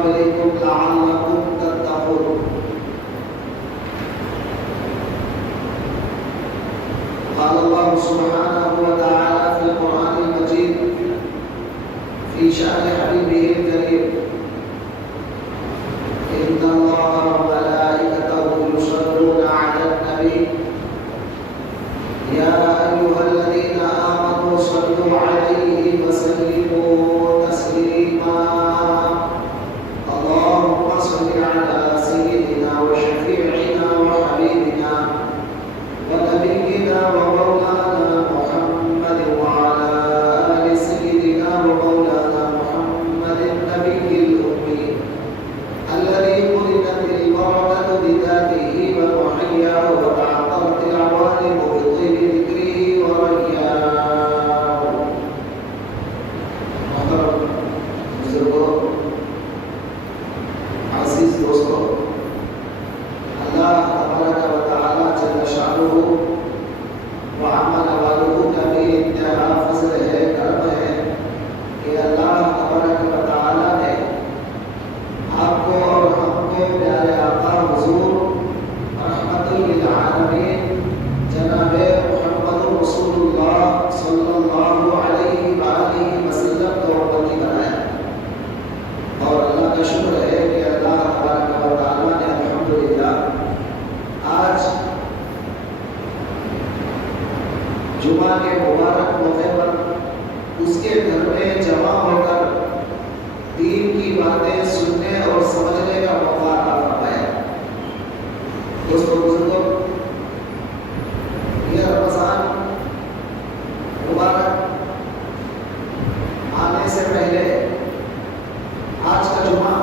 قبلكم لعلكم تتقون. قال الله سبحانه وتعالى في القرآن المجيد في شأن حبيبه الكريم: إن الله وملائكته يصلون على النبي يا أيها الذين آمنوا صلوا عليه وسلموا تسليما. اللهم صل على سيدنا وشفيعنا وحبيبنا ونبينا ومولانا محمد وعلى آل سيدنا ومولانا محمد النبي الأمي الذي قرنت البركة بذاته ومحياه وتعطرت العوالم بطيب ذكره ورياه. محترم بزرگوں، عزیز دوستوں، اللہ تبارک و تعالی جل شانہ وعمل والہ کا بھی انتہا فضل ہے، کرم ہے کہ اللہ تبارک و تعالی نے آپ کو اور ہم کو پیارے آقا حضور رحمت للعالمین جناب محمد رسول اللہ صلی اللہ علیہ وآلہ وسلم کا امتی بنایا، اور اللہ کا شکر ہے کہ اللہ تبارک و تعالی نے الحمدللہ آج جمعہ کے مبارک موقع پر اس کے گھر میں جمع ہو کر دین کی باتیں سننے اور سمجھنے کا موقع عطا فرمایا۔ دوستوں بزرگوں، یہ رمضان مبارک آنے سے پہلے آج کا جمعہ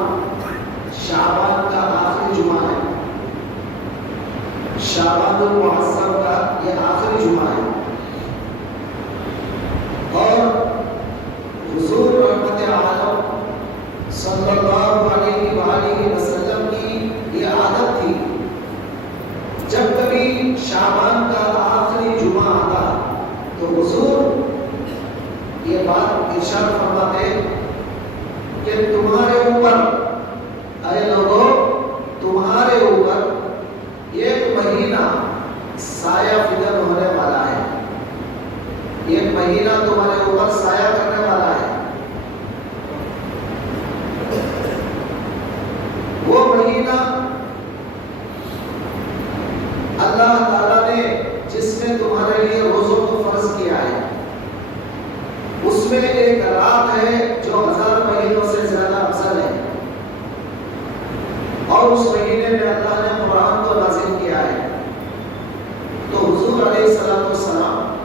شعبان کا آخری جمعہ ہے، شعبان المعظم کا یہ آخری جمعہ ہے، اور حضور رحمت عالم صلی اللہ علیہ وآلہ وسلم کی یہ عادت تھی، جب کبھی شعبان کا آخری جمعہ آتا تو حضور یہ بات ارشاد فرماتے کہ تمہارے اوپر، اے لوگوں، تمہارے اوپر ایک مہینہ سایہ فکر ہونے والا ہے، ایک مہینہ تمہارے اوپر سایہ کرنے والا ہے۔ وہ مہینہ اللہ تعالیٰ نے جس میں تمہارے لیے روزوں کو فرض کیا ہے، اس میں ایک رات ہے جو 1000 مہینوں سے زیادہ افضل ہے، اور اس مہینے میں اللہ نے قرآن کو نازل کیا ہے۔ تو حضور علیہ السلام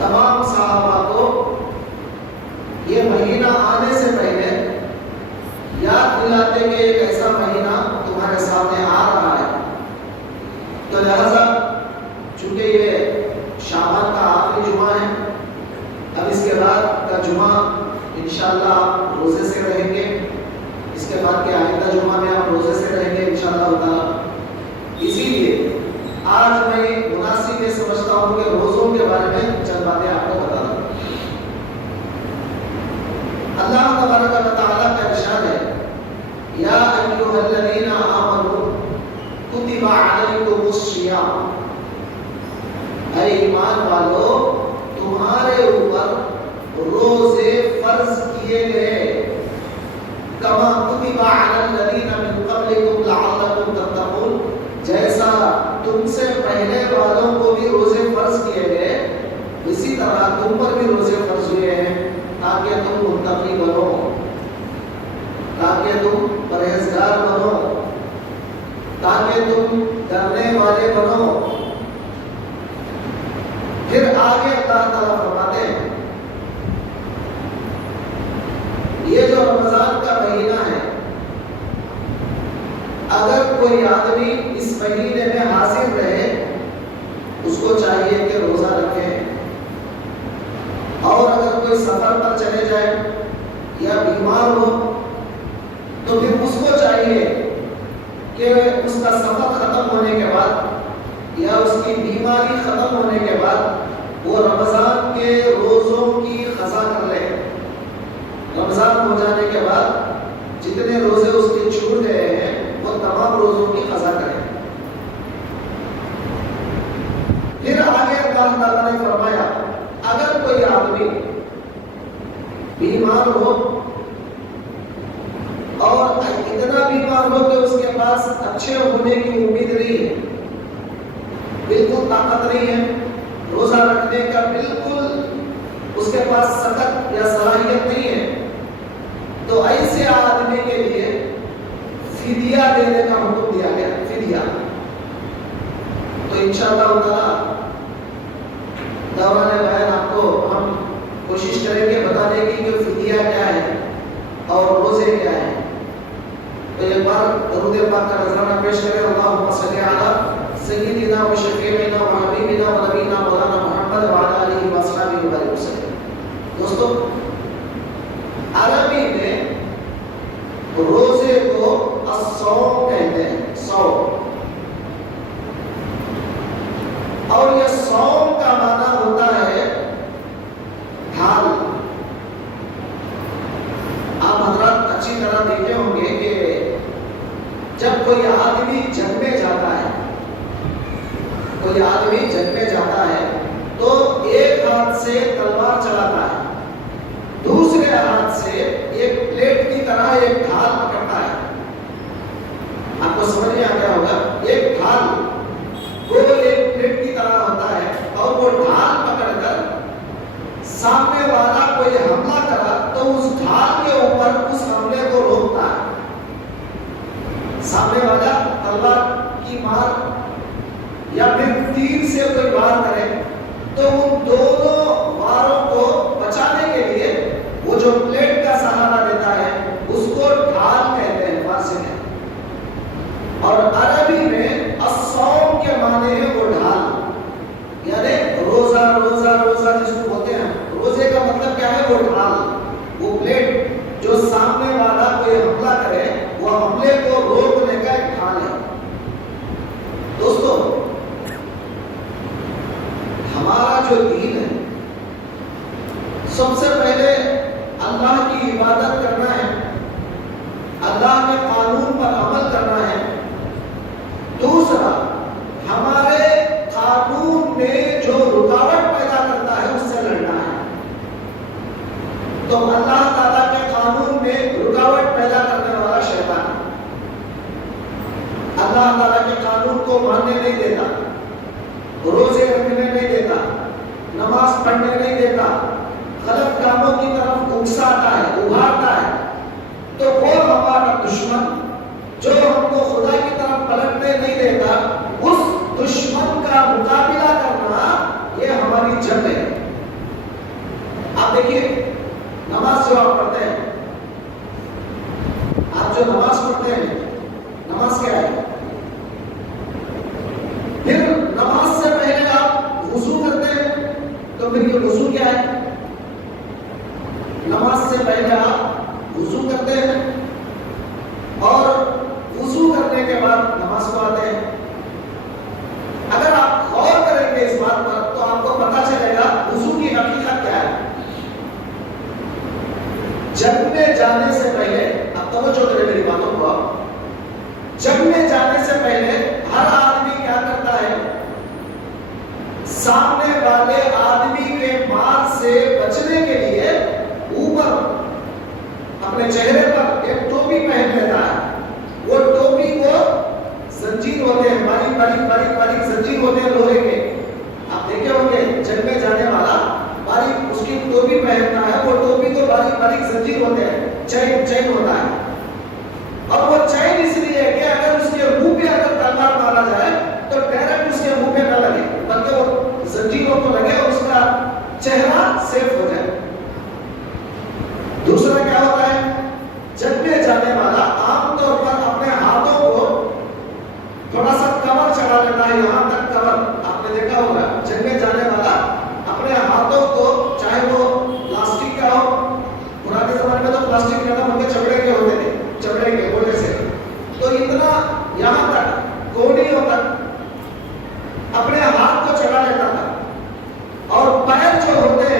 تمام صحابہ کو یہ مہینہ آنے سے پہلے یاد دلاتے کہ ایک ایسا مہینہ تمہارے سامنے آ رہا ہے، تو لہذا چونکہ یہ شعبان کا آخری جمعہ ہے، اب اس کے بعد کا جمعہ انشاءاللہ آپ روزے سے رہیں گے، اس کے بعد کے آئندہ جمعہ میں آپ روزے سے رہیں گے انشاءاللہ تعالی۔ اسی لیے آج میں مناسب یہ سمجھتا ہوں کہ روزوں کے بارے میں چند باتیں آپ کو بتا دوں۔ اللہ تبارک و تعالیٰ کا ارشاد ہے: یا ایھا الذین آمنوا کتب علیکم الصیام، اے ایمان والو، تمہارے اوپر روزے فرض کیے گئے، کما کتب علی الذین من قبلکم لعلکم تتقون، جیسا تم سے پہلے والوں کو بھی روزے فرض کیے گئے، اسی طرح تم پر بھی روزے فرض ہوئے ہیں تاکہ تم متقی بنو، تاکہ تم پرہیزگار بنو، تاکہ تم ڈرنے والے بنو۔ پھر آگے اللہ تعالیٰ فرماتے ہیں یہ جو رمضان کا مہینہ ہے، اگر کوئی آدمی اس مہینے میں حاضر رہے، اس کو چاہیے کہ روزہ رکھے، اور اگر کوئی سفر پر چلے جائے یا بیمار ہو تو پھر اس کو چاہیے کہ اس کا سفر ختم ہونے کے بعد یا اس کی بیماری ختم ہونے کے بعد وہ رمضان کے روزوں کی قضا کر لے، رمضان ہو جانے کے بعد جتنے روزے اس کے چھوٹ گئے ہیں وہ تمام روزوں کی قضا کرے. پھر آگے اللہ تعالیٰ نے فرمایا اگر کوئی آدمی بیمار ہو اور اتنا بیمار ہو کہ اس کے پاس اچھے ہونے کی امید نہیں ہے، بالکل طاقت نہیں ہے، روزہ رکھنے کا بالکل اس کے پاس سخت یا صلاحیت نہیں ہے، تو ایسے آدمی کے لیے فدیہ دینے کا حکم دیا گیا. فدیہ تو انشاءاللہ تعالی دوران بیان آپ کو ہم کوشش کریں گے بتانے کی کہ فدیہ کیا ہے اور روزے کیا ہے. تو ایک بار درود پاک کا نذرانہ پیش کریں. اللہم صلی علی سیدنا و شفیعنا و حبیبنا و نبینا مولانا محمد و علی آلہ و اصحابہ وسلم. دوستو عربی میں روزے کو الصوم کہتے ہیں، صوم. اور یہ صوم کا معنی ہوتا ہے ڈھال. آپ حضرات اچھی طرح دیکھے ہوں گے کہ جب کوئی آدمی جنگ میں جاتا ہے، کوئی آدمی جنگ میں جاتا ہے تو ایک ہاتھ سے تلوار چلاتا ہے، دوسرے ہاتھ سے ایک پلیٹ کی طرح ایک ڈھال پکڑتا ہے. آپ کو سمجھ میں آ گیا ہوگا. ایک ڈھال وہ ایک پلیٹ کی طرح ہوتا ہے اور وہ ڈھال پکڑ کر سامنے والا کوئی حملہ کرا تو اس ڈھال کے اوپر اس حملے کو روکتا ہے. سامنے والا تلوار کی مار یا پھر تیر سے کوئی وار کرے تو ان دونوں واروں کو بچانے کے لیے وہ جو پلیٹ کا سہارا دیتا ہے اس کو ڈھال کہتے ہیں فارسی میں. اور عربی میں الصوم کے معنی ہے وہ ڈھال، یعنی روزہ روزہ روزہ جس کو بولتے ہیں. روزے کا مطلب کیا ہے؟ وہ ڈھال، وہ پلیٹ جو سامنے والا کوئی حملہ کرے وہ حملے کو روکنے کا ایک ڈھال ہے. دوستو ہمارا جو دین ہے سب سے پہلے اللہ کی عبادت کرنا ہے، اللہ کے قانون پر عمل کرنا ہے. دوسرا ہمارے قانون میں جو رکاوٹ پیدا کرتا ہے اس سے لڑنا ہے. تو اللہ تعالیٰ کے قانون میں رکاوٹ پیدا کرنے والا شیطان ہے. اللہ تعالیٰ کے قانون کو ماننے نہیں دیتا، روزے رکھنے نہیں دیتا، نماز پڑھنے نہیں دیتا، غلط کاموں کی طرف اکساتا ہے، ابھارتا ہے. تو وہ ہمارا دشمن جو ہم کو خدا کی طرف پلٹنے نہیں دیتا، اس دشمن کا مقابلہ کرنا یہ ہماری جنگ ہے. آپ دیکھیے نماز جو آپ پڑھتے ہیں، آپ جو نماز پڑھتے ہیں، نماز کیا ہے؟ پھر نماز سے پہلے آپ وضو کرتے ہیں، تو پھر یہ وضو کیا ہے؟ نماز سے پہلے آپ وضو کرتے ہیں اور وضو کرنے کے بعد نماز کو آتے ہیں. اگر آپ غور کریں گے اس بات پر تو آپ کو پتا چلے گا وضو کی حقیقت کیا ہے. جنگ میں جانے سے پہلے، اب توجہ کریں میری باتوں کو، جنگ میں جانے سے پہلے ہر آدمی کیا کرتا ہے؟ سامنے والے آدمی کے مار سے بچنے کے لیے اوپر اپنے چہرے پر ایک ٹوپی پہن لیتا ہے. وہ ٹوپی کو زنجیر ہوتے ہیں، باریک باریک باریک باریک زنجیر ہوتے ہیں لوہے کے. آپ دیکھے ہوں گے جنگ میں جانے والا باریک اس کی ٹوپی پہنتا ہے، وہ ٹوپی کو باریک باریک زنجیر ہوتے ہیں، چین ہوتا ہے. اور وہ چین اس لیے ہے کہ اگر اس کے منہ پہ اگر تلوار مارا جائے تو ڈائریکٹ اس کے منہ پہ نہ لگے، بلکہ وہ زنجیروں کو لگے اور اس کا چہرہ سیف ہو جائے. دوسرا کیا ہوتا ہے؟ جنگ میں جانے والا عام طور پر اپنے ہاتھوں کو تھوڑا سا کور چڑھا لیتا ہے، یہاں تک کور. آپ نے دیکھا ہوگا جنگ میں جانے والا اپنے ہاتھوں کو، چاہے وہ پلاسٹک کا ہو، پرانے زمانے میں تو پلاسٹک کا نہ ہوتے چمڑے کے ہوتے تھے، چمڑے کے گوڑے سے، تو اتنا یہاں تک کوڑیوں تک اپنے ہاتھ کو چڑھا لیتا تھا. اور پیر جو ہوتے ہیں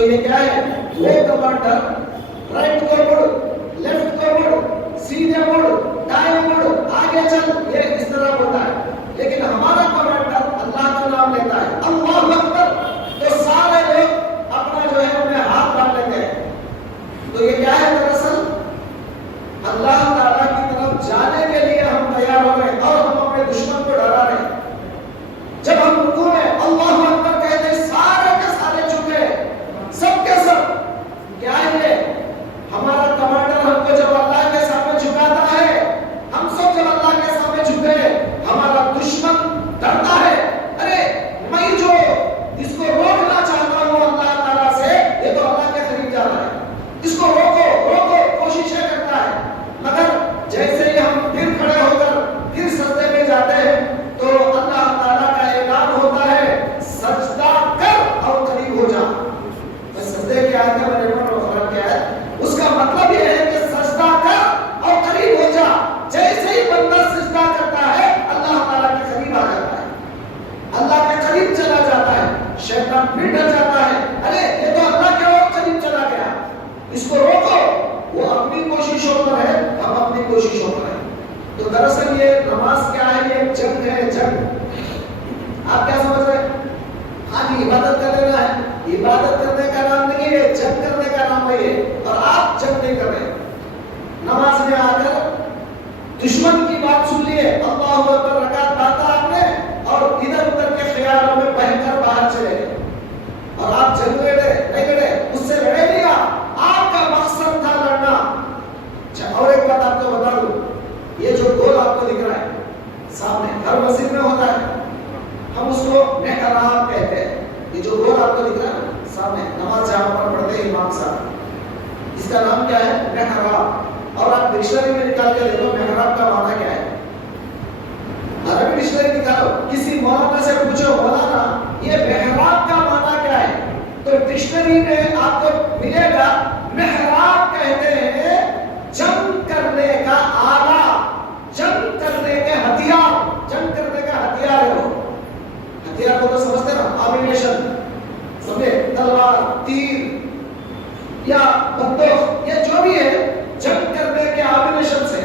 تو یہ کیا ہے؟ وہ کمانڈر رائٹ کو مڑ، لیفٹ کو مڑ، سیدھے مڑ، دائیں مڑ، آگے چل، یہ اس طرح ہوتا ہے. لیکن ہمارا کمانڈر اللہ کا نام لیتا ہے، اللہ اکبر، تو سارے لوگ اپنا جو ہے اپنے ہاتھ ڈال لیتے ہیں. تو یہ کیا ہے؟ دراصل اللہ تعالیٰ کی طرف جانے کے لیے ہم تیار ہو رہے ہیں اور ہم اپنے دشمن کو ڈرا رہے ہیں. جب ہم رکوع میں اللہ اکبر کہتے ہیں سارے کے سارے جھکے، سب کے سب. کیا ہے یہ؟ ہمارا کمانڈر ہم کو جب اللہ کے سامنے جھکاتا ہے، ہم سب جب اللہ کے سامنے جھکے، ہمارا دشمن ڈرتا ہے. ارے میں جو اس کو روکنا چاہتا ہوں اللہ تعالیٰ سے، یہ تو اللہ کے قریب جا رہا ہے، اس کو روکو روکو، کوششیں کرتا ہے. مگر جیسے ہی ہم پھر کھڑے ہو کر پھر سجدے میں جاتے ہیں تو اللہ تعالیٰ کا اعلان ہوتا ہے سجدہ کر اور قریب ہو جا. سجدے کی آیت میں نے پڑھا کیا ہے، اس کا مطلب یہ ہے کہ سجدہ کر اور قریب ہو جا. جیسے ہی بندہ سجدہ کرتا ہے اللہ تعالیٰ کے قریب آ جاتا ہے، اللہ کے قریب چلا جاتا ہے. شیطان پھر ڈر جاتا ہے، ارے یہ تو اللہ کے اور قریب چلا گیا، اس کو روکو. وہ اپنی کوششوں پر ہے، ہم اپنی کوششوں پر ہیں. تو دراصل یہ نماز کیا ہے؟ یہ جنگ ہے، جنگ. آپ کیا سمجھ رہے ہیں؟ ہاں جی عبادت کر لینا ہے، عبادت کرنے کا نام نہیں ہے، جنگ کرنے کا نام ہے یہ. اور آپ جنگ نہیں کر رہے. نماز میں آ کر دشمن کی بات سن لیے، اللہ اکبر رکعت باندھا آپ نے اور ادھر ادھر کے خیالوں میں بہہ کر باہر چلے گئے اور آپ جنگ میں نہیں لڑے، اس سے لڑے نہیں. آپ کا مقصد تھا لڑنا. اور ایک بات آپ کو بتا دوں، یہ جو گول آپ کو دکھ رہا ہے سامنے، ہر مسجد میں ہوتا ہے، ہم اس کو محراب کہتے ہیں. یہ جو گول آپ کو دکھ رہا ہے سامنے، نماز جہاں پر پڑھتے ہیں امام صاحب، اس کا نام کیا ہے؟ محراب. اور آپ ڈکشنری میں نکال کے دیکھو محراب کا معنی کیا ہے. عربی ڈکشنری نکالو، کسی مولانا سے پوچھو مولانا یہ محراب کا معنی کیا ہے، تو ڈکشنری میں آپ کو ملے گا محراب کہتے ہیں جنگ کرنے کا آلہ، جنگ کرنے کے ہتھیار. جنگ کرنے کا ہتھیار ہے. وہ ہتھیار کو تو سمجھتے نا، آمینیشن، سمجھے، تلوار، تیر یا بندوق، یہ جو بھی ہے جنگ کرنے کے آمینیشن سے،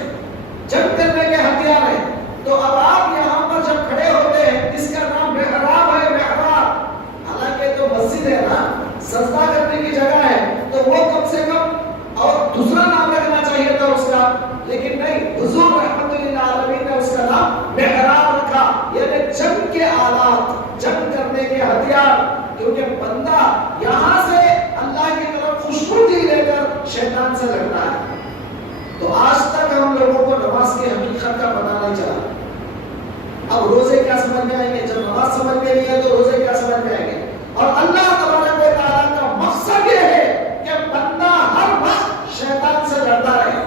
جنگ کرنے کے ہتھیار ہے. تو اب آپ یہاں پر جب کھڑے ہوتے ہیں اس کا نام محراب ہے، محراب. حالانکہ تو مسجد ہے نا، سجدہ کرنے کی جگہ ہے، تو وہ کم سے کم اور دوسرا نام رکھنا چاہیے تھا اس کا، لیکن نہیں، حضور رحمت اللہ علیہ نے اس کا نام محراب رکھا. یعنی جنگ کے آلات، جنگ کرنے کے ہتھیار. کیونکہ بندہ یہاں سے اللہ کی طرف خوشبو لے کر شیطان سے لڑتا ہے. تو آج تک ہم لوگوں کو نماز کی حقیقت کا پتہ نہیں چلا. اب روزے کیا سمجھ میں آئیں گے؟ جب نماز سمجھ میں نہیں ہے تو روزے کیا سمجھ میں آئیں گے؟ اور اللہ تبارک و تعالیٰ کا مقصد یہ ہے کہ بندہ ہر وقت شیطان سے لڑتا رہے.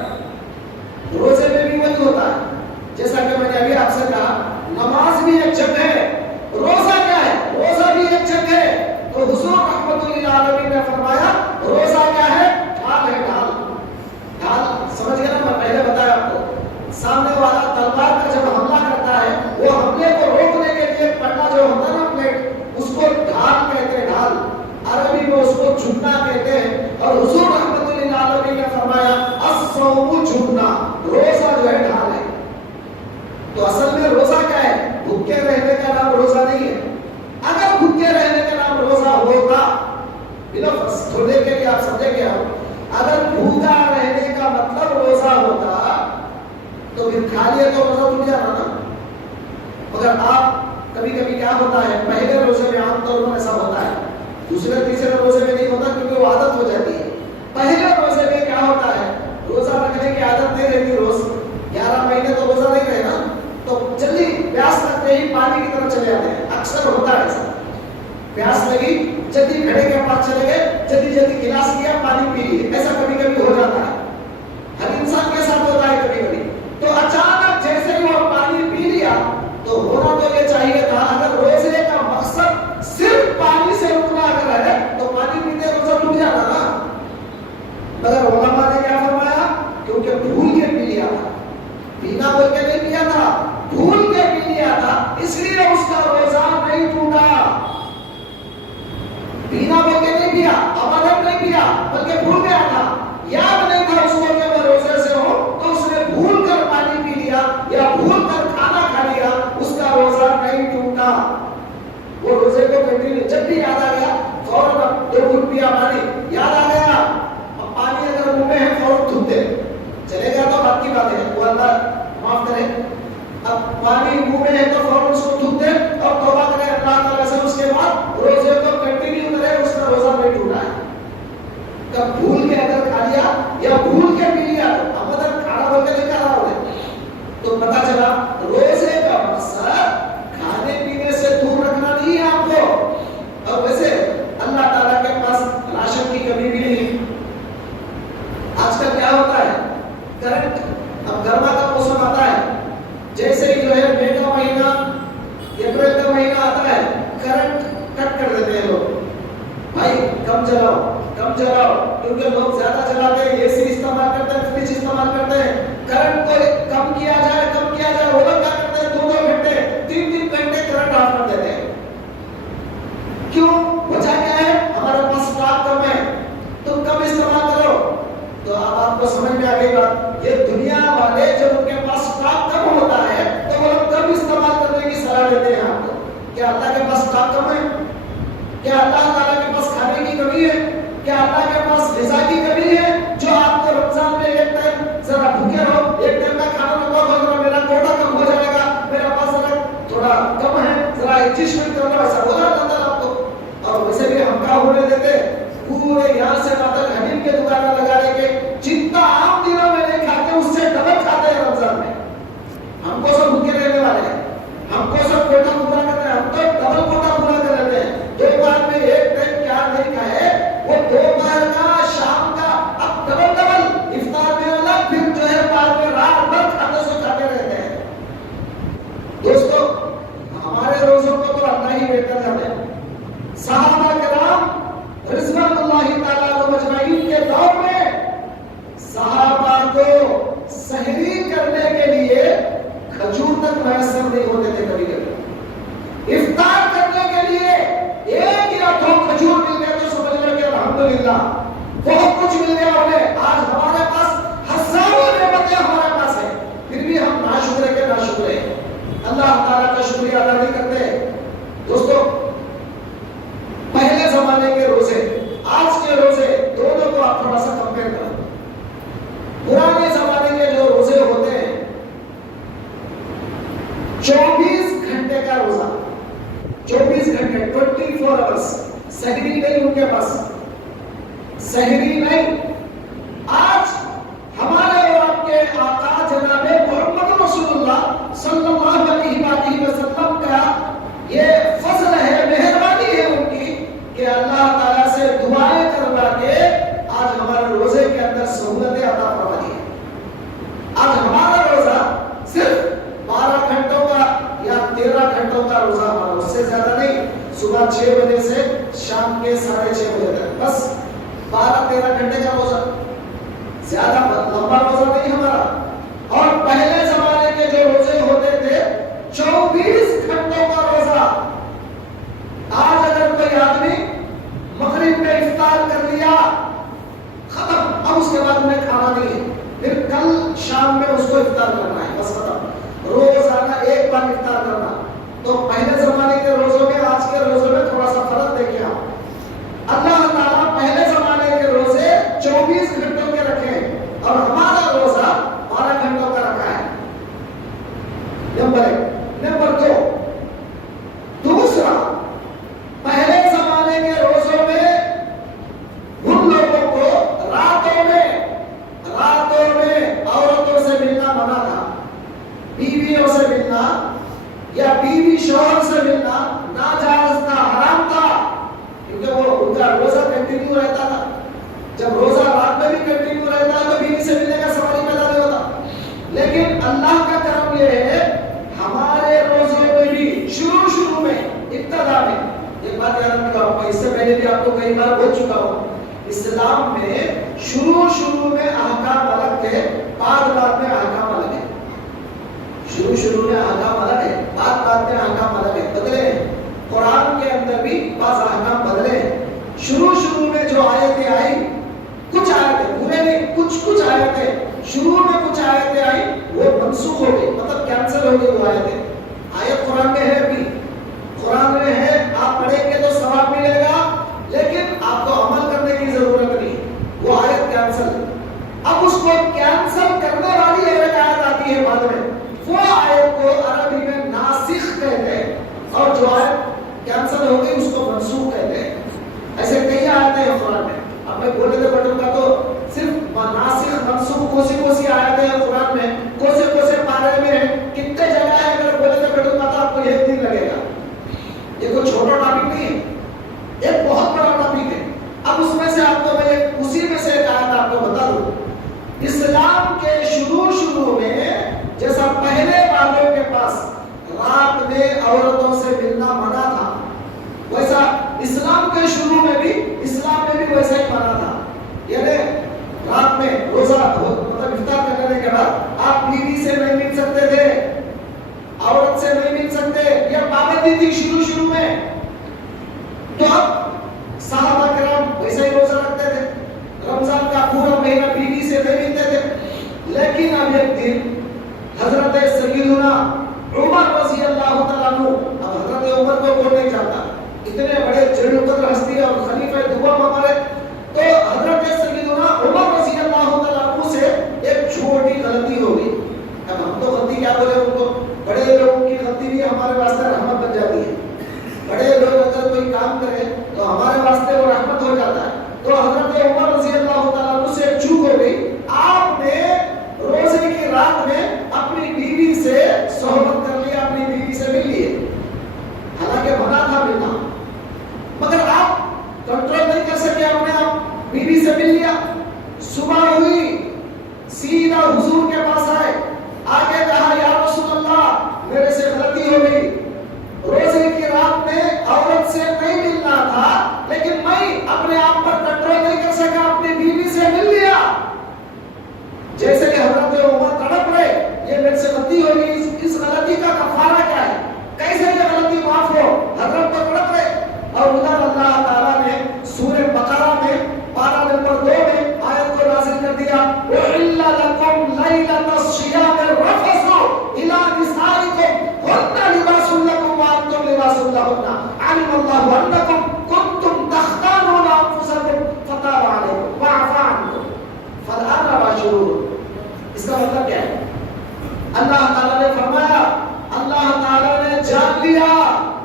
روزے میں بھی وہی ہوتا ہے، جیسا کہ میں نے ابھی آپ سے کہا نماز بھی ایک جنگ ہے، روزہ کیا ہے؟ روزہ بھی ایک جنگ ہے. تو حضور رحمت اللہ علیہ نے فرمایا روزہ کیا ہے؟ ڈھال ہے، ڈھال. ڈھال سمجھ گئے نا؟ میں پہلے بتایا آپ کو، سامنے والا تلوار کا جب حملہ کرتا ہے، وہ حملے کو روکنے کے لیے پٹا جو ہوتا ہے نا پلیٹ، اس کو ڈھال کہتے ہیں. ڈھال عربی میں اس کو جھکنا کہتے ہیں. اور حضور رحمت اللہ علیہ نے فرمایا الصوم جھکنا، روزہ جو ہے ڈھال ہے. تو اصل میں روزہ کیا ہے؟ بھوکے رہنے کا نام روزہ نہیں ہے. اگر بھوکے رہنے کا نام روزہ ہوتا، تھوڑے کے لیے آپ سمجھے کیا ہو، اگر بھوکا رہنے کا مطلب روزہ ہوتا تو پھر کھا لیا تو روزہ ٹوٹ جانا نا. مگر آپ کبھی کبھی کیا ہوتا ہے، پہلے روزے میں عام طور پر ایسا ہوتا ہے، دوسرے تیسرے روزے میں نہیں ہوتا کیونکہ وہ عادت ہو جاتی ہے. پہلے روزے میں کیا ہوتا ہے، روزہ رکھنے کی عادت نہیں رہتی، روز 11 مہینے تو روزہ نہیں رہے نا، تو جلدی پیاس لگتے ہی پانی کی طرف چلے جاتے ہیں. اکثر ہوتا ہے ایسا، پیاس لگی جلدی گھڑے کے پاس چلے گئے، جلدی جلدی گلاس لیا پانی پی لیے. ایسا کبھی کبھی ہو جاتا ہے، ہر انسان کے ساتھ ہوتا ہے کبھی کبھی. تو اچانک جیسے ہی وہ پانی پی لیا تو ہونا تو یہ چاہیے تھا، اگر روزے کا مقصد صرف پانی سے رکنا اگر ہے تو پانی پیتے روزہ ٹوٹ جاتا نا. مگر علماء نے کیا فرمایا، کیونکہ بھول کے پی لیا تھا، پینا بول کے نہیں پیا تھا، بھول کے پی لیا تھا، اس لیے اس کا روزہ نہیں ٹوٹا. پینا بول کے نہیں پیا، اب نہیں پیا بلکہ بھول گیا تھا، یاد نہیں تھا اس کو کہ وہ روزے سے ہو، تو اس نے بھول کر پانی پی لیا یا بھول کر کھانا کھا لیا، اس کا روزہ نہیں ٹوٹا۔ وہ روزے کو کنٹینیو جب بھی یاد آ گیا فوراً 2 گھونٹ پیا پانی، یاد آ گیا اب پانی اگر منہ میں ہے فوراً تھوک دے، چلے گا تو بات کی بات ہے، وہ اللہ معاف کرے۔ اب پانی منہ میں ہے تو فوراً اس کو تھوک دے اور توبہ کرے اللہ تعالیٰ سے، اس کے بعد روزے کو کنٹینیو کرے، اس کا روزہ نہیں ٹوٹا ہے۔ کب بھول کے اگر کھا لیا یا بھول کے پی لیا تو اب اگر کھانا بول کے نہیں کھا رہا ہوگا تو پتا چلا روزے کا مقصد کھانے پینے سے دور رکھنا نہیں ہے آپ کو۔ اور ویسے اللہ تعالیٰ کے پاس راشن کی کمی بھی نہیں۔ آج کل کیا ہوتا ہے، کرنٹ اب گرما کا موسم آتا ہے، جیسے ہی جو ہے مئی کا مہینہ اپریل کا مہینہ آتا ہے کرنٹ کٹ کر دیتے ہیں لوگ، بھائی کم چلاؤ کیونکہ لوگ زیادہ چلاتے ہیں، اے سی استعمال کرتے ہیں، فریج استعمال کرتے ہیں، کرنٹ کو کم کیا جائے، وہ لوگ کیا کرتے ہیں 2 گھنٹے 3 گھنٹے کرنٹ آف کر دیتے ہیں۔ کیوں؟ وجہ کیا ہے؟ ہمارے پاس اسٹاک کم ہے، تم کم استعمال کرو۔ تو اب آپ کو سمجھ میں آ گئی بات، یہ دنیا والے جب ان کے پاس اسٹاک کم ہوتا ہے تو وہ لوگ کم استعمال کرنے کی صلاح دیتے ہیں آپ کو۔ کیا اللہ کے پاس اسٹاک کم ہے؟ کیا اللہ تعالیٰ کے پاس کھانے کی کمی ہے؟ کیا اللہ کے پاس غذا کی کمی ہے جو آپ کو رمضان میں ایک ٹائم ذرا بھوکے رہو، ایک ٹائم کا کھانا نہ کھاؤ، ذرا میرا کوٹا کم ہو جائے گا، میرا پاس ذرا تھوڑا کم ہے، ذرا ایڈجسٹمنٹ کرنا، ویسا بولا اللہ آپ کو۔ اور ویسے بھی ہم کیا ہونے دیتے، پورے یہاں سے مطلب حلیم کے دکانیں لگانے کے جتنا عام دنوں میں نہیں کھاتے اس سے ڈبل کھاتے ہیں رمضان میں۔ ہم کو سب بھوکے رہنے والے ہیں، ہم کو سب کوٹا پورا کرتے ہیں، ہم تو ڈبل کوٹا پورا کر لیتے ہیں۔ 2 بار میں ایک ٹائم کیا نہیں کھائے، وہ 2 بار کا شام کا اب ڈبل افطار میں الگ، پھر جو ہے بعد میں رات بھر کھاتے سو کھاتے رہتے ہیں۔ دوستو ہمارے روزوں کو تو اللہ ہی بہتر جانے۔ صحابہ کرام رضوان اللہ تعالیٰ مجمعین کے دور میں صحابہ کو سحری کرنے کے لیے کھجور تک میسر نہیں ہوتے تھے، کبھی کبھی افطار کرنے کے لیے 1 یا 2 کھجور مل گئے تو سمجھ لو کہ الحمدللہ بہت کچھ مل گیا انہیں۔ آج ہمارے پاس ہزاروں نعمتیں ہمارے پاس ہیں، پھر بھی ہم ناشکر کے ناشکر ہیں، اللہ تعالیٰ کا شکریہ ادا نہیں کرتے۔ دوستو پہلے زمانے کے روزے آج کے روزے دونوں کو آپ تھوڑا سا کمپیئر کرو۔ پرانے زمانے کے جو روزے ہوتے ہیں 24 گھنٹے کا روزہ، 24 گھنٹے 24 آورس، سحری نہیں ان کے پاس، سحری نہیں۔ آج ہمارے اور آپ کے آقا جناب محمد رسول اللہ صلی اللہ علیہ وسلم کا یہ فضل ہے، مہربانی ہے ان کی کہ اللہ تعالیٰ سے دعائیں کروا کے آج ہمارے روزے کے اندر سہولتیں عطا فرما دی ہے۔ آج ہمارا روزہ صرف 12 گھنٹوں کا یا 13 گھنٹوں کا روزہ ہمارا، اس سے زیادہ نہیں، صبح 6 بجے سے شام کے 6:30 بجے تک، بس 12-13 گھنٹے کا روزہ، زیادہ لمبا روزہ نہیں ہمارا۔ اور پہلے زمانے کے جو روزے ہوتے تھے 24 گھنٹوں کا روزہ۔ آج اگر کوئی آدمی مغرب میں افطار کر لیا ختم، اب اس کے بعد انہیں کھانا نہیں ہے، پھر کل شام میں اس کو افطار کرنا ہے، بس ختم، روزانہ 1 بار افطار کرنا۔ تو پہلے زمانے کے روزوں میں آج کے روزوں میں تھوڑا سا فرق دیکھیں آپ۔ اللہ تعالیٰ پہلے زمانے کے روزے 24 گھنٹوں کے رکھے اور ہمارا روزہ 12 گھنٹوں کا رکھا ہے، نمبر 1۔ نمبر 2، دوسرا، پہلے زمانے کے روزوں میں ان لوگوں کو راتوں میں عورتوں سے ملنا منع تھا، بیویوں سے ملنا یا بیوی شوہر سے ملنا ناجائز تھا، حرام تھا، کیونکہ وہ ان کا روزہ کنٹینیو رہتا تھا۔ جب روزہ رات میں بھی کنٹینیو رہتا ہے تو بیوی سے ملنے کا سوال ہی پیدا نہیں ہوتا۔ لیکن اللہ کا کرم یہ ہے ہمارے روزے میں بھی شروع میں ابتدا میں، یہ بات یاد رکھنا، میں اس سے پہلے بھی آپ کو کئی بار بول چکا ہوں، اسلام میں شروع میں احکام الگ تھے، بعد میں احکام الگ ہے۔ شروع میں احکام الگ ہے، بعد میں احکام الگ ہے، بدلے ہیں۔ قرآن کے اندر بھی بعض احکام بدلے ہیں۔ شروع میں جو آیتیں آئی شروع میں کچھ آیتیں آئی وہ منسوخ ہو گئی، مطلب کینسل ہو گئی وہ آیتیں. آیت قرآن میں ہے، ابھی قرآن میں ہے، آپ پڑھیں گے تو ثواب ملے گا، لیکن آپ کو عمل کرنے کی ضرورت نہیں. وہ آیت کینسل. اب اس کو کینسل کرنے والی ایک آیت آتی ہے بعد میں، وہ آیت کو عربی میں ناسخ کہتے ہیں، اور جو آیت کینسل ہو گئی اس کو منسوخ کہتے ہیں. ایسے کئی آیتیں ہیں قرآن میں. اب میں بولے تو پڑھوں گا تو صرف ناسخ منسوخ کوسی آیتیں ہیں قرآن میں، کوسے پارے میں کتنے جگہ ہے، اگر بولے تو پڑھوں گا تو آپ کو ایک دن لگے گا. یہ کوئی چھوٹا ٹاپک نہیں ہے، ایک بہت بڑا ٹاپک ہے. اب اس میں سے آپ کو میں اسی میں سے ایک آیت آپ کو بتا دوں. اسلام کے شروع میں جیسا پہلے والوں کے پاس رات میں عورتوں سے ملنا منع تھا، ویسا اسلام کے شروع میں بھی ویسا ہی منع تھا. یعنی رات میں روزہ مطلب افطار کرنے کے بعد آپ بیوی سے نہیں مل سکتے تھے، عورت سے نہیں مل سکتے، یہ پابندی تھی شروع میں. تو اب صحابہ کرام ویسا ہی روزہ رکھتے تھے، رمضان کا پورا مہینہ بیوی سے نہیں ملتے تھے. لیکن اب ایک دن حضرت سیدنا عمر رضی اللہ تعالیٰ عنہ، اب حضرت عمر کو کون نہیں جانتا، اتنے بڑے جلیل القدر ہستی اور خلیفہ دوم ہمارے. تو حضرت سیدنا عمر رضی اللہ تعالیٰ عنہ سے ایک چھوٹی غلطی ہو گئی. اب ہم تو غلطی کیا بولے، ان کو بڑے لوگوں کی غلطی بھی ہمارے واسطے رحمت بن جاتی ہے. بڑے لوگ اگر کوئی کام کرے تو ہمارے واسطے وہ رحمت ہو جاتا ہے. تو حضرت عمر رضی اللہ تعالیٰ عنہ سے ایک چوک ہو گئی. آپ نے روزے کی رات میں اپنی بیوی سے صحبت کر لی، اپنی بیوی سے مل لیے، حالانکہ منع تھا ملنا، مگر آپ کنٹرول نہیں کر سکے، اپنے آپ بیوی سے مل لیا. صبح ہوئی سیدھا حضور کے پاس آئے، آگے کہا یا رسول اللہ میرے سے غلطی ہو گئی، روزے کی رات میں عورت سے نہیں ملنا تھا، لیکن میں اپنے آپ پر کنٹرول نہیں کر سکا، اپنی بیوی سے مل لیا. جیسے کہ حضرت عمر تڑپ رہے، یہ میرے سے غلطی ہو گئی، اس غلطی کا کفارہ کیا ہے، کیسے یہ غلطی معاف ہو، حضرت تو تڑپ رہے. اور ادھر اللہ تعالیٰ نے سورہ بقرہ میں پارہ نمبر 2 میں آیت کو نازل کر دیا، وَإِلَّا لَكُمْ لَيْلَةَ الصِّيَامِ الرَّفَثُ إِلَىٰ نِسَائِكُمْ هُنَّ لِبَاسٌ لَكُمْ وَأَنتُمْ لِبَاسٌ لَهُنَّ عَلِمَ اللَّهُ أَنَّكُمْ كُنتُمْ تَخْتَانُونَ أَنفُسَكُمْ فَتَابَ عَلَيْكُمْ وَعَفَا عَنكُمْ فَالْآنَ بَاشِرُوهُنَّ. اس کا مطلب کیا ہے؟ اللہ تعالیٰ نے فرمایا، اللہ تعالیٰ نے جان لیا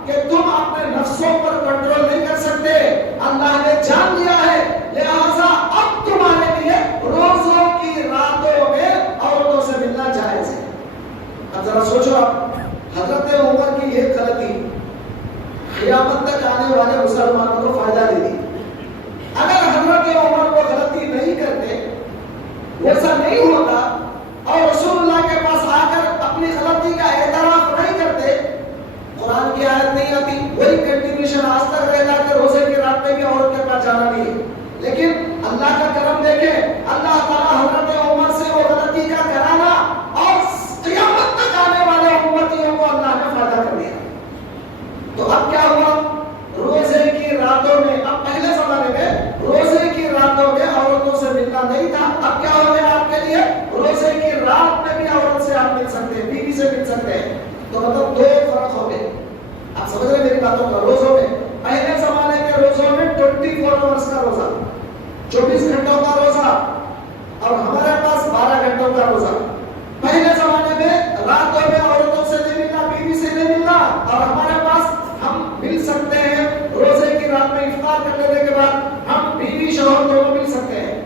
کہ تم اپنے نفسوں پر کنٹرول نہیں کر سکتے، اللہ نے جان لیا ہے، لہذا اب تمہارے لیے روزوں کی راتوں میں عورتوں سے ملنا جائز ہے. اب ذرا سوچو، حضرت عمر کی یہ غلطی قیامت تک آنے والے مسلمانوں کو فائدہ دے دی. اگر حضرت عمر وہ غلطی نہیں کرتے، ویسا نہیں ہوتا، اور رسول اللہ کے پاس آ کر اپنی غلطی کا اعتراف نہیں کرتے، قرآن کی آیت نہیں آتی، وہی کنٹینیوشن آج تک رہتا کہ روزے کی رات میں بھی عورت کے پاس جانا نہیں ہے. لیکن اللہ کا کرم دیکھیں، اللہ تعالیٰ حضرت عمر سے وہ غلطی کا کرانا اور قیامت تک آنے والے امتیوں کو اللہ نے فائدہ کر دیا. تو اب کیا ہوا، روزے کی راتوں میں، اب پہلے زمانے میں روزے کی راتوں میں عورتوں سے ملنا نہیں تھا، اب کیا ہو گیا آپ کے لیے، روزے کی رات میں بھی عورت سے آپ مل سکتے ہیں، بیوی سے مل سکتے ہیں. تو مطلب دو فرق ہو گئے. آپ سمجھ رہے میری باتوں کا؟ روزوں میں پہلے زمانے کے روزوں میں 24 آورس کا روزہ، 24 گھنٹوں کا روزہ، اور ہمارے پاس 12 گھنٹوں کا روزہ. پہلے زمانے میں راتوں میں عورتوں سے نہیں ملنا، بیوی سے نہیں ملنا، اور ہمارے پاس ہم مل سکتے ہیں روزے کی رات میں افطار کر لینے کے بعد ہم بیوی شوہر دونوں مل سکتے ہیں.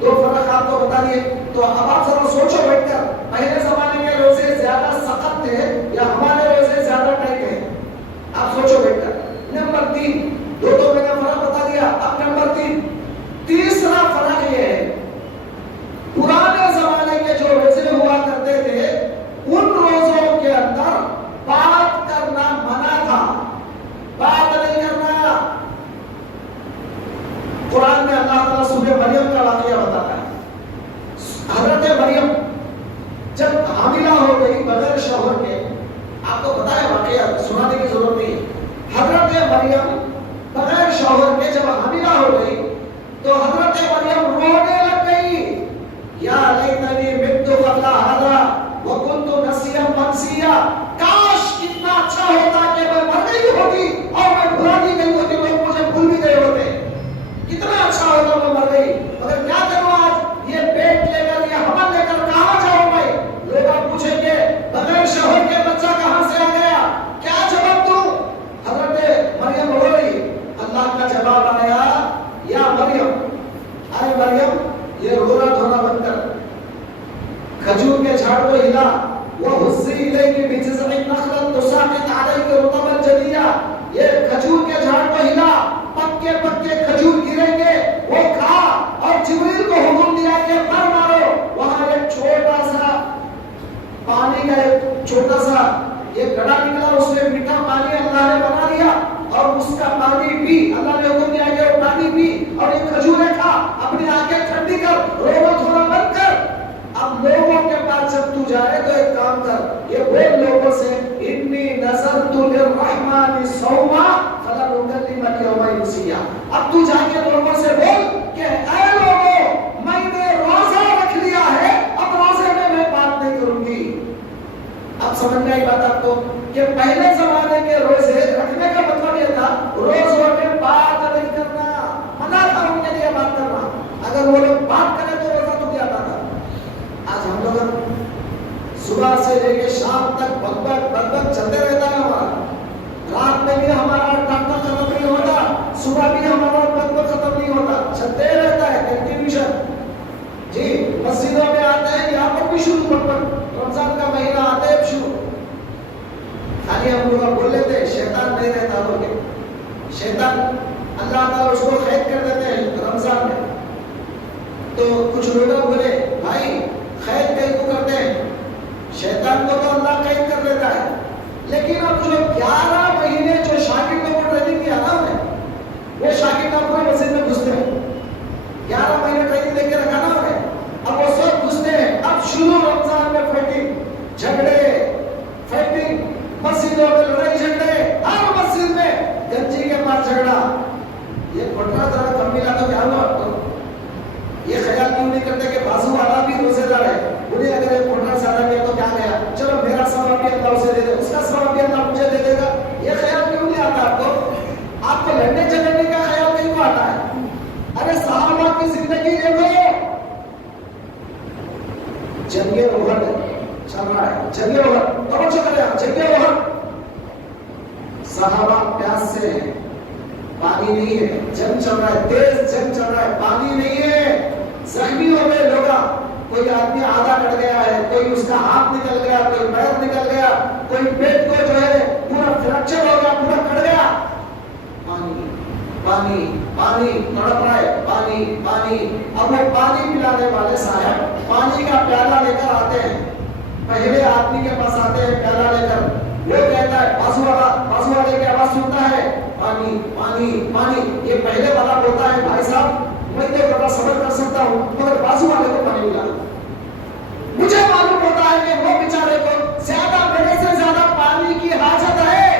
دو فرق آپ کو بتا دیے. تو اب آپ ذرا سوچو بیٹھ کر، پہلے زمانے کے روزے زیادہ سخت تھے یا ہمارے روزے زیادہ ٹائٹ ہیں؟ آپ سوچو بیٹھ کر. نمبر 3، دو تو میں نے فرق بتا دیا. اب نمبر 3، تیسرا فرق یہ ہے، پرانے زمانے کے جو روزے ہوا کرتے تھے ان روزوں کے اندر بات کرنا منع تھا، بات نہیں کرنا. قرآن میں اللہ تعالیٰ سورہ مریم کا واقعہ بتاتا ہے. حضرت مریم جب حاملہ ہو گئی بغیر شوہر کے، آپ کو پتا ہے واقعہ، سنانے کی ضرورت نہیں ہے. حضرت مریم بغیر شوہر کے جب حاملہ ہو گئی تو حضرت مریم رونے لگ گئی، یا لیتنی جھاڑ کو ہلا وَهُزِّ إِلَيْكِ بِجِذْعِ النَّخْلَةِ تُسَاقِطْ عَلَيْكِ رُطَبًا جَنِيًّا، یہ کھجور کے جھاڑ کو ہلا، پکے پکے کھجور گریں گے، وہ کھا۔ اور جبریل کو حکم دیا کہ پر مارو، وہاں ایک چھوٹا سا پانی کا ایک چھوٹا سا ایک گڑھا نکلا، اس میں میٹھا پانی اللہ نے بنا دیا، اور اس کا پانی پی، اللہ نے حکم دیا کہ وہ پانی پی اور یہ کھجوریں کھا، اپنی آنکھیں ٹھنڈی کر، رونا دھونا بند کر۔ اب لوگوں کے پاس جب تو جائے تو ایک کام کر، یہ بول لوگوں سے انی نذرت للرحمن صوما فلن اکلم اليوم انسیا۔ اب تو جا کے لوگوں سے بول کہ اے لوگوں، میں نے روزہ رکھ لیا ہے، اب روزے میں بات نہیں کروں گی۔ اب سمجھ میں آئی بات آپ کو کہ پہلے زمانے کے روزے رکھنے کا مطلب یہ تھا روزوں میں بات نہیں کرنا، منع تھا ان کے لیے بات کرنا، اگر وہ لوگ بات کریں تو روزہ ٹوٹ جاتا تھا۔ آج ہم لوگ صبح سے لے کے شام تک بک چلتے رہتا ہے ہمارا، رات میں بھی ہمارا ٹک ختم نہیں ہوتا، صبح بھی ہمارا بک ختم نہیں ہوتا، چلتے رہتا ہے کنٹینیوشن۔ جی مسجدوں میں آتے ہیں، یہاں پر بھی شروع رمضان کا مہینہ آتے ہیں شروع، خالی ہم لوگ بول لیتے ہیں شیطان نہیں رہتا بول کے، شیطان اللہ تعالیٰ اس کو قید کر دیتے ہیں رمضان میں۔ تو کچھ لوگ بولے بھائی قید کئی کو کرتے ہیں، شیطان کو تو اللہ قید کر دیتا ہے، لیکن اب جو 11 مہینے جو شاگردوں کو ٹریننگ کیا نا انہیں، وہ شاگرد آپ کو مسجد میں گھستے ہیں، 11 مہینے ٹریننگ دے کے رکھا نا انہیں، اب وہ سب گھستے ہیں۔ اب شروع رمضان میں فائٹنگ، جھگڑے، فائٹنگ، مسجدوں میں لڑائی جھگڑے، ہر مسجد میں گنجی کے پاس جھگڑا۔ یہ پٹنا ذرا کم ملا تو کیا ہوا آپ کو؟ یہ خیال کیوں نہیں کرتے کہ بازو والا بھی روزے دار ہے، انہیں اگر ایک پٹنا زیادہ کیا تو کیا گیا، چلو میرا ثواب بھی اللہ اسے دے دے، اس کا ثواب بھی اللہ مجھے دے دے گا۔ یہ خیال کیوں نہیں آتا آپ کو؟ آپ کو لڑنے جھگڑنے کا خیال کہیں کو آتا ہے؟ ارے صحابہ کی زندگی دیکھو، جنگ احد چل رہا ہے، جنگ احد توجہ کریں آپ، جنگ احد، صحابہ پیاس سے ہیں، پانی نہیں ہے، جنگ چل رہا ہے، تیز جنگ چل رہا ہے، پانی نہیں ہے، زخمی ہو گئے لوگ، کوئی آدمی آدھا کٹ گیا ہے، کوئی اس کا ہاتھ نکل گیا، کوئی پیر نکل گیا، کوئی پیٹ کو جو ہے پورا فریکچر ہو گیا، پورا کٹ گیا، پانی پانی پانی تڑپ رہا ہے، پانی پانی۔ اب وہ پانی پلانے والے صاحب پانی کا پیالہ لے کر آتے ہیں، پہلے آدمی کے پاس آتے ہیں پیالہ لے کر، وہ کہتا ہے بازو والے کی آواز سنتا ہے پانی پانی پانی، یہ پہلے والا بولتا ہے بھائی صاحب میں تو بڑا صبر کر سکتا ہوں مگر بازو والے کو پانی ملا، مجھے معلوم ہوتا ہے کہ وہ بیچارے کو زیادہ میرے سے زیادہ پانی کی حاجت ہے،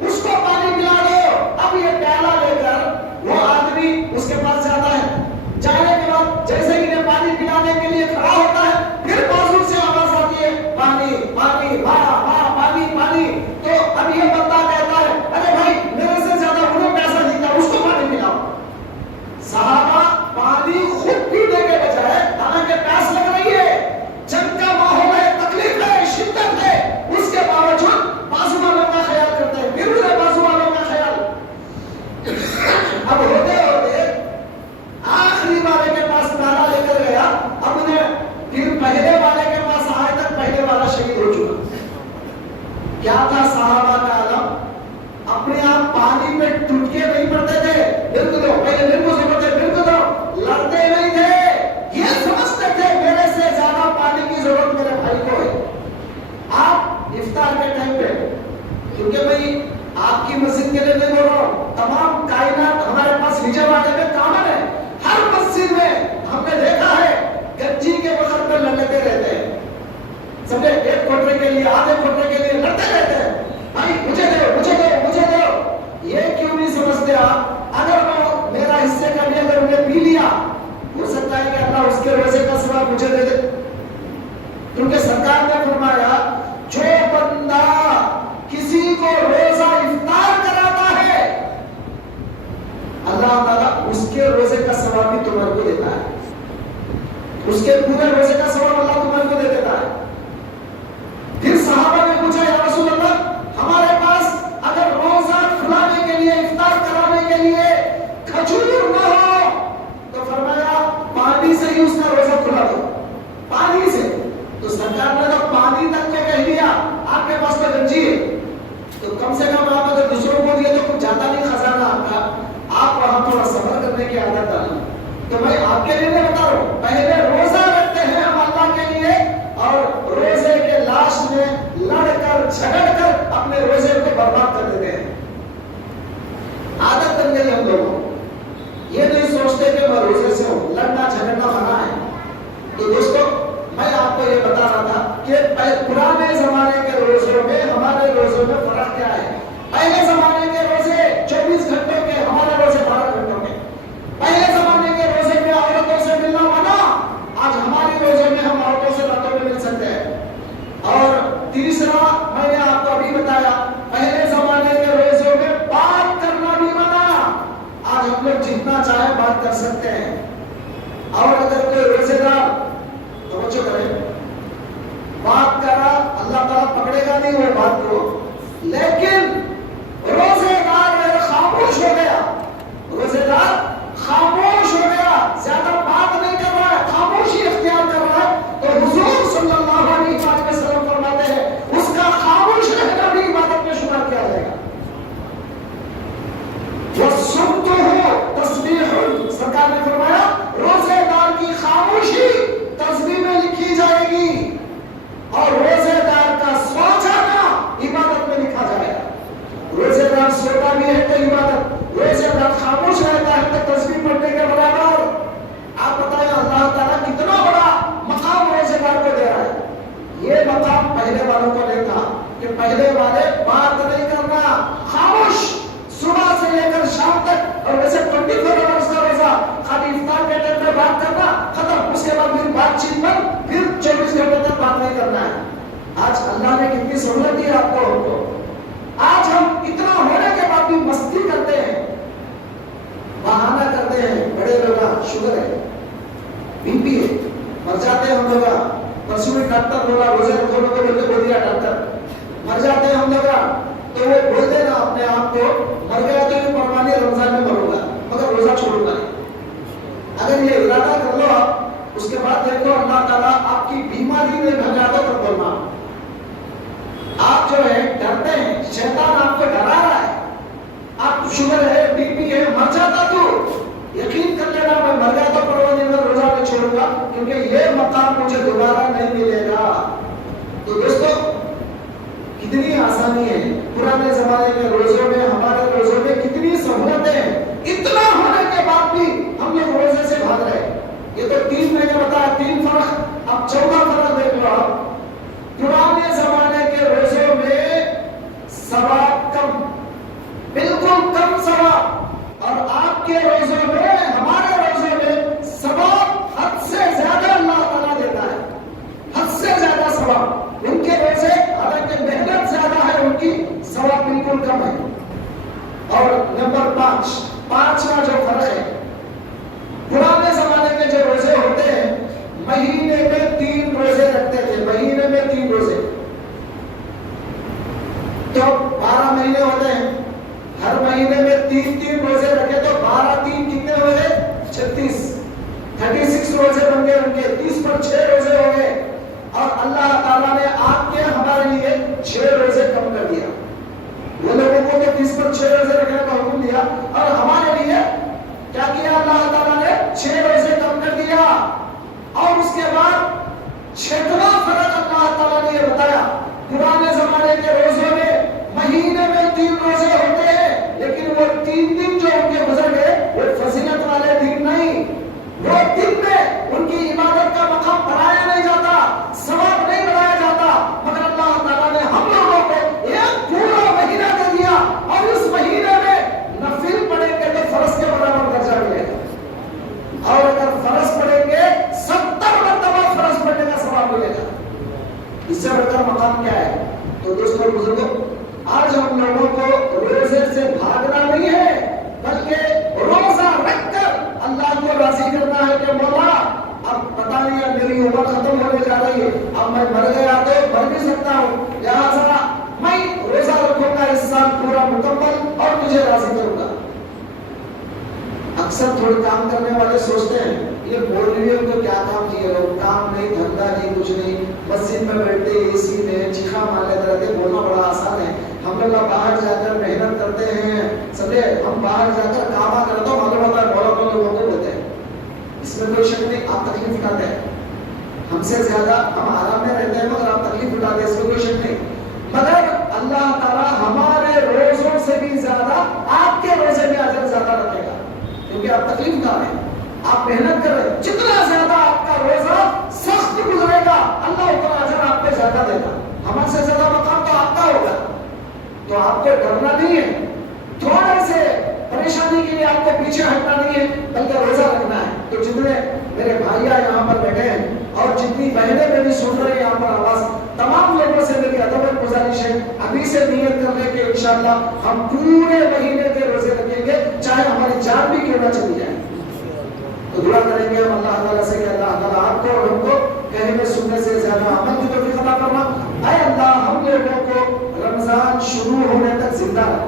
اس کو پانی پلا دو۔ اب یہ پیالہ لے کر وہ آدمی اس کے پاس جاتا ہے، جانے کے بعد جیسے ہی انہیں پانی پلانے کے لیے کھڑا ہوتا ہے پھر بازو سے آواز آتی ہے پانی پانی پانی پانی۔ تو اب یہ بندہ کہتا ہے ارے بھائی میرے سے زیادہ انہیں پیسہ دیتا، اس کو پانی پلاؤ۔ صحابہ پانی خود پینے کے بجائے، حالانکہ پیاس لگ رہی ہے، جنگ کا ماحول ہے، تکلیف ہے، شدت ہے، اس کے باوجود بازو والوں کا خیال کرتے ہیں، پھر انہیں بازو والوں کا خیال۔ اب ہوتے ہوتے آخری والے کے پاس پیالہ لے کر گیا، اب انہیں پھر پہلے والے کے پاس آئے تک پہلے والا شہید ہو چکا۔ کیا تھا صحابہ کا عالم؟ اپنے آپ پانی میں ٹوٹکے نہیں پڑتے تھے، بالکل پہلے بالکل سے پڑتے، بالکل لڑتے نہیں تھے، یہ سمجھتے تھے میرے سے زیادہ پانی کی ضرورت میرے بھائی کو ہے۔ آپ افطار کے ٹائم پہ، کیونکہ بھائی آپ کی مسجد کے لیے نہیں بول رہا ہوں، تمام کائنات ہمارے پاس وجے والے میں کامن ہے، ہر مسجد میں ہم نے دیکھا ہے گنجی کے وقت میں لڑتے رہتے ہیں، سمجھے، ایک کوٹرے کے لیے آدھے کوٹرے کے لیے لڑتے رہتے ہیں، بھائی مجھے دو مجھے دو مجھے دو۔ یہ کیوں نہیں سمجھتے آپ؟ اگر وہ میرا حصے کا بھی اگر انہیں پی لیا، ہو سکتا ہے کہ اللہ اس کے روزے کا ثواب مجھے دے دے، کیونکہ سرکار نے فرمایا جو بندہ کسی کو روزہ افطار کراتا ہے اللہ تعالیٰ اس کے روزے کا ثواب بھی تمہارے کو دیتا ہے، اس کے پورے روزے کا ثواب اللہ تمہارے کو دے دیتا ہے۔ پھر صحابہ نے پوچھا یا رسول اللہ ہمارے پاس اگر روزہ کھلانے کے لیے، افطار کرانے کے لیے کھجور نہ ہو تو فرمایا پانی سے ہی اس کا روزہ کھلا دو، پانی سے۔ تو سرکار کے لیے نہیں بتا رہا ہوں، پہلے روزہ رکھتے ہیں ہم اللہ کے لیے اور روزے کے لاسٹ میں لڑ کر جھگڑ کر اپنے روزے کو برباد کر دیتے ہیں. عادت بن گئی ہم لوگوں. یہ نہیں سوچتے کہ میں روزے سے ہوں. لڑنا جھگڑنا منع ہے. تو دوستو میں آپ کو یہ بتا رہا تھا کہ پرانے زمانے کے روزوں میں ہمارے روزوں میں فرق کیا ہے. پہلے زمانے کے روزے 24 گھنٹوں کے، ہمارے روزے 12 گھنٹوں کے. پہلے زمانے کے روزے میں عورتوں سے ملنا منع، آج ہماری روزے میں ہم عورتوں سے راتوں میں مل سکتے ہیں. اور تیسرا میں نے آپ کو ابھی بتایا، پہلے زمانے کے روزوں میں بات کرنا بھی منع، آج ہم لوگ جتنا چاہے بات کر سکتے ہیں. اور اگر کوئی روزے دار توجہ کرے بات کرا، اللہ تعالیٰ پکڑے گا نہیں وہ بات کو، لیکن روزے دار اگر خاموش ہو گیا، روزے دار خاموش ہو گیا، زیادہ بات نہیں کر رہا ہے، خاموشی اختیار کر رہا ہے، تو حضور صلی اللہ علیہ وسلم فرماتے ہیں اس کا خاموش رہنا بھی عبادت میں شمار کیا جائے گا. وَالصُّمْتُ تَسْبِيحٌ، سرکار نے فرمایا روزے دار کی خاموشی تسبیح میں لکھی جائے گی، اور روزے دار کا سو جانا عبادت میں لکھا جائے گا. روزے دار سوتا بھی ہے تو عبادت، روزے دار خاموش رہتا ہے تو تسبیح پڑھنے کے برابر. آپ بتائیں اللہ تعالیٰ کتنا بڑا مقام روزے دار کو دے رہا ہے. یہ مقام پہلے والوں کو نہیں تھا کہ پہلے والے بات نہیں کرنا، خاموش صبح سے لے کر شام تک، اور ویسے 24 آورز کا روزہ، خالی افطار کے ٹائم میں بات کرنا ختم، اس کے بعد پھر بات چیت پر پھر 24 گھنٹے تک بات نہیں کرنا ہے. آج اللہ نے کتنی سہولت دی ہے آپ کو، ہم کو. آج ہم اتنا ہونے کے بعد بھی مستی کرتے ہیں، بہانہ کرتے ہیں. بڑے لوگ شوگر ہے، بی پی ہے، مر جاتے ہیں ہم لوگ. پرسوں بھی ڈاکٹر بولا روزے رکھو لوگوں کو بول دیا ڈاکٹر، مر جاتے ہیں ہم لوگ. تو وہ بولتے نا اپنے آپ کو مر گیا تو یہ پروانی رمضان میں مروں گا مگر روزہ چھوڑوں گا نہیں. اگر یہ ارادہ کر لو آپ، اس کے بعد دیکھو اللہ تعالیٰ آپ کی بیماری میں بھگا دو تو بولنا. آپ جو ہے ڈرتے ہیں، شیطان آپ کو ڈرا رہا ہے، آپ شوگر ہے، بی پی ہے، مر جاتا تو یقین کر لینا میں مر گیا تو پروانی میں روزہ نہیں چھوڑوں گا، کیونکہ یہ مقام مجھے دوبارہ نہیں ملے گا. تو دوستو کتنی آسانی ہے پرانے زمانے کے روزوں میں، ہمارے روزوں میں کتنی سہولتیں ہیں. اتنا ہونے کے بعد بھی ہم لوگ روزے سے بھاگ رہے. یہ تو 3 مہینے بتایا، 3 فرق. اب 14 فرق دیکھ لو آپ. پرانے زمانے کے روزوں میں ثواب کم، بالکل کم ثواب، اور آپ کے روزوں میں، ہمارے روزوں میں ثواب حد سے زیادہ اللہ تعالیٰ دیتا ہے، حد سے زیادہ ثواب. ان کے روزے حالانکہ محنت زیادہ ہے، ان کی ثواب بالکل کم ہے. اور نمبر 5، پانچواں جو فرق ہے، پرانے زمانے کے جو روزے ہوتے ہیں مہینے میں 3 روزے رکھتے تھے، مہینے میں 3 روزے. تو 12 مہینے ہوتے ہیں، ہر مہینے میں 3 روزے رکھے تو 12 3 کتنے ہو گئے؟ 36. 36 روزے بن گئے ان کے. 30 پر 6 روزے ہو گئے. اور اللہ تعالیٰ نے آپ کے ہمارے لیے 6 روزے کم کر دیا. وہ لوگوں کو تو 30 پر 6 روزے رکھنے کا حکم دیا، اور ہمارے لیے کیا کیا اللہ تعالیٰ نے؟ 6 روزے کم کر دیا. اور اس کے بعد 6واں فرق اللہ تعالیٰ نے یہ بتایا، پرانے زمانے کے روزوں میں مہینے میں 3 روزے ہوتے ہیں، لیکن وہ 3 دن جو ان کے گزر گئے وہ فضیلت والے دن نہیں. وہ دن میں ان کی عبادت کا مقام بڑھایا نہیں جاتا، ثواب نہیں بڑھایا جاتا، مگر اللہ تعالیٰ نے ہم لوگوں کو ایک پورا مہینہ دے دیا، اور اس مہینے میں نفل پڑھیں گے تو فرض کے برابر درجہ ملے گا، اور اگر فرض پڑھیں گے 70 مرتبہ فرض پڑھنے کا ثواب ملے گا. اس سے بڑھ کر مقام کیا ہے؟ تو دوستوں بزرگوں، آج ہم لوگوں کو روزے سے بھاگنا نہیں ہے، بلکہ روزہ رکھ کر اللہ کو راضی کرنا ہے کہ مولا اب پتہ نہیں میری عمر ختم ہونے جا رہی ہے، اب میں مر گیا تو مر بھی سکتا ہوں، لہٰذا میں روزہ رکھوں گا اس سال پورا مکمل اور تجھے راضی کروں گا. اکثر تھوڑے کام کرنے والے سوچتے ہیں یہ مولویوں کو کیا کام کیے، لوگ کام نہیں، دھندا نہیں، کچھ نہیں، مسجد میں بیٹھتے اے سی میں چیخا مار لیتے رہتے. بولنا بڑا آسان ہے، ہم لوگ باہر جا کر محنت کرتے ہیں، سمجھے، ہم باہر جا کر کام کرتے ہیں، معلوم ہوتا ہے بہت لوگوں کو بولتے ہیں. اس میں کوئی سے زیادہ ہم آرام میں رہتے ہیں مگر آپ تکلیف اٹھاتے ہیں، اس میں کوئی شک نہیں، مگر اللہ تعالیٰ ہمارے روزوں سے بھی زیادہ آپ کے روزے میں اجر زیادہ رکھے گا، کیونکہ آپ تکلیف اٹھا رہے ہیں، آپ محنت کر رہے ہیں، جتنا زیادہ آپ کا روزہ سخت گزرے گا اللہ اتنا اجر آپ پہ زیادہ دے گا، ہمارے سے زیادہ مقام تو آپ کا ہوگا، تو آپ کو ڈرنا نہیں ہے، تھوڑے سے پریشانی کے لیے آپ کو پیچھے ہٹنا نہیں ہے بلکہ روزہ رکھنا ہے۔ تو جتنے میرے بھائیاں یہاں پر بیٹھے ہیں اور جتنی بہنیں میری سن رہے ہیں یہاں پر آواز، تمام لوگوں سے میری ادب گزارش ہے ابھی سے نیت کر لیں کہ انشاءاللہ ہم پورے مہینے کے روزے رکھیں گے چاہے ہماری جان بھی کیوں نہ چلی جائے۔ تو دعا کریں گے ہم اللہ تعالیٰ سے کہ اللہ تعالیٰ آپ کو اور ہم کو کہنے سننے سے زیادہ عمل کی توفیق عطا فرما۔ اے اللہ ہم لوگوں کو رمضان شروع ہونے تک زندہ رکھ،